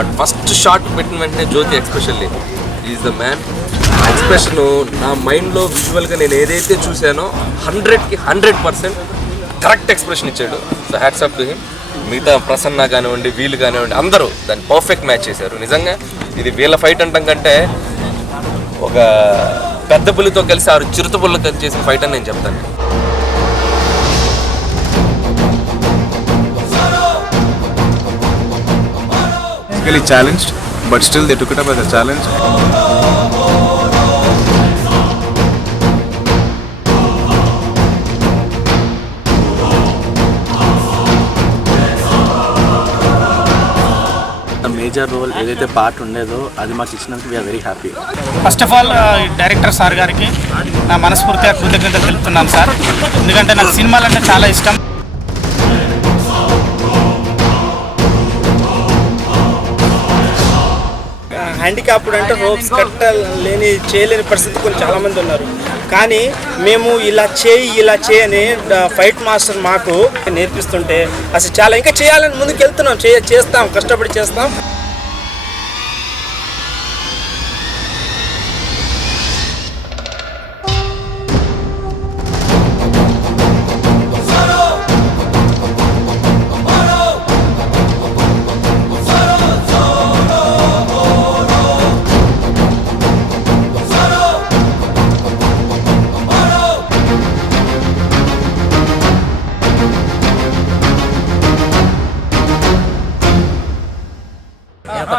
But first shot పెట్టిన వెంటనే Jyothi especially is the man. Expression నా మైండ్లో విజువల్గా నేను ఏదైతే చూశానో 100కి 100% కరెక్ట్ ఎక్స్ప్రెషన్ ఇచ్చాడు. So hats off to him. మిగతా ప్రసన్న కానివ్వండి, వీళ్ళు కానివ్వండి, అందరూ దాన్ని పర్ఫెక్ట్ మ్యాచ్ చేశారు. నిజంగా ఇది వీళ్ళ ఫైట్ అంటాం కంటే ఒక పెద్ద పులితో కలిసి 6 చిరుత పుల్లతో చేసిన ఫైట్ అని నేను చెప్తాను. Physically challenged, but still they took it up as a challenge. Major role ఏదైతే పార్ట్ ఉండేదో అది మాకు ఇచ్చినందుకు we are very happy. First of all director sir గారికి నా మనస్ఫూర్తిగా కృతజ్ఞతలు తెలుపుతున్నాను సార్. ఎందుకంటే నాకు సినిమాలు అంటే చాలా ఇష్టం. హ్యాండిక్యాప్డ్ అంటే రోప్స్ కట్టలేని చేయలేని పరిస్థితి కొన్ని చాలామంది ఉన్నారు. కానీ మేము ఇలా చేయని ఫైట్ మాస్టర్ మాకు నేర్పిస్తుంటే అసలు చాలా ఇంకా చేయాలని ముందుకు వెళ్తున్నాం. చేస్తాం, కష్టపడి చేస్తాం.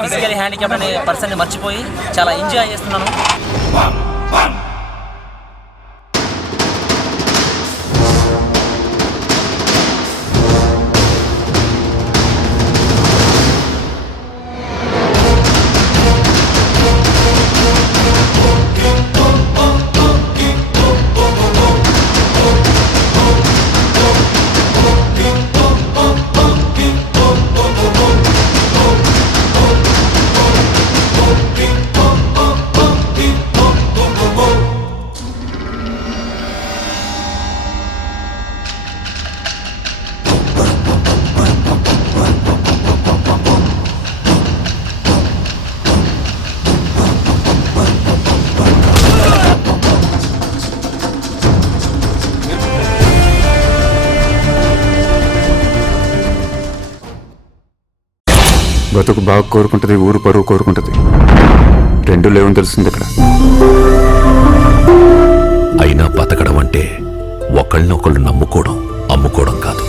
ఫిజికలీ హ్యాండిక్యాప్ అనే పర్సన్ని మర్చిపోయి చాలా ఎంజాయ్ చేస్తున్నాను. బతుకు బాగా కోరుకుంటుంది, ఊరు పరువు కోరుకుంటుంది. రెండు లేవని తెలుస్తుంది ఇక్కడ. అయినా బతకడం అంటే ఒకళ్ళనొకళ్ళు నమ్ముకోవడం, అమ్ముకోవడం కాదు.